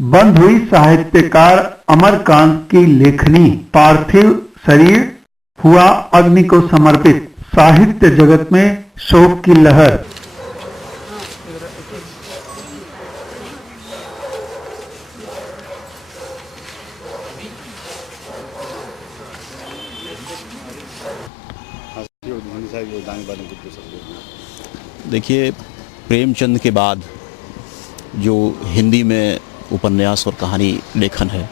बंद हुई साहित्यकार अमरकांत की लेखनी, पार्थिव शरीर हुआ अग्नि को समर्पित। साहित्य जगत में शोक की लहर। देखिए, प्रेमचंद के बाद जो हिंदी में उपन्यास और कहानी लेखन है,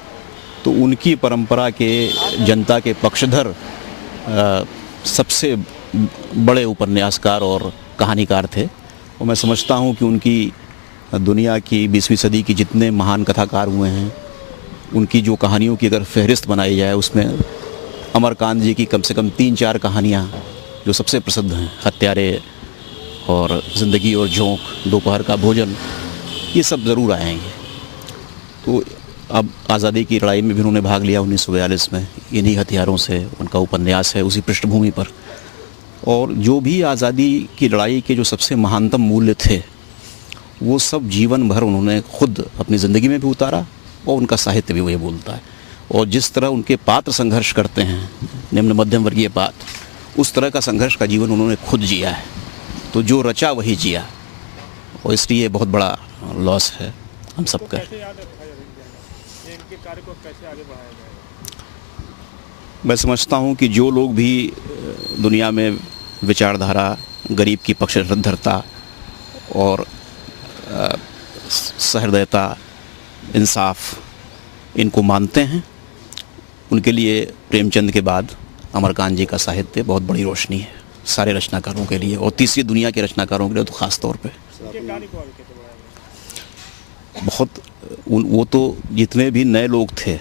तो उनकी परंपरा के जनता के पक्षधर सबसे बड़े उपन्यासकार और कहानीकार थे। और मैं समझता हूँ कि उनकी दुनिया की 20वीं सदी की जितने महान कथाकार हुए हैं, उनकी जो कहानियों की अगर फहरिस्त बनाई जाए, उसमें अमरकांत जी की कम से कम 3-4 कहानियाँ जो सबसे प्रसिद्ध हैं, हत्यारे और ज़िंदगी और झोंक, दोपहर का भोजन, ये सब ज़रूर आएंगे। तो अब आज़ादी की लड़ाई में भी उन्होंने भाग लिया 1942 में, इन्हीं हथियारों से उनका उपन्यास है उसी पृष्ठभूमि पर। और जो भी आज़ादी की लड़ाई के जो सबसे महानतम मूल्य थे, वो सब जीवन भर उन्होंने खुद अपनी ज़िंदगी में भी उतारा, और उनका साहित्य भी वही बोलता है। और जिस तरह उनके पात्र संघर्ष करते हैं, निम्न मध्यम वर्गीय पात्र, उस तरह का संघर्ष का जीवन उन्होंने खुद जिया है। तो जो रचा वही जिया, और इसलिए बहुत बड़ा लॉस है हम सबका। मैं समझता हूँ कि जो लोग भी दुनिया में विचारधारा, गरीब की पक्षधरता और सहृदयता, इंसाफ, इनको मानते हैं, उनके लिए प्रेमचंद के बाद अमरकांत जी का साहित्य बहुत बड़ी रोशनी है, सारे रचनाकारों के लिए, और तीसरी दुनिया के रचनाकारों के लिए तो ख़ास तौर पे। बहुत वो तो जितने भी नए लोग थे,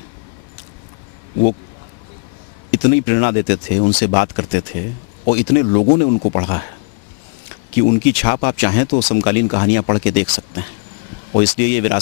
वो इतनी प्रेरणा देते थे, उनसे बात करते थे, और इतने लोगों ने उनको पढ़ा है कि उनकी छाप आप चाहें तो समकालीन कहानियाँ पढ़ के देख सकते हैं। और इसलिए ये विरासत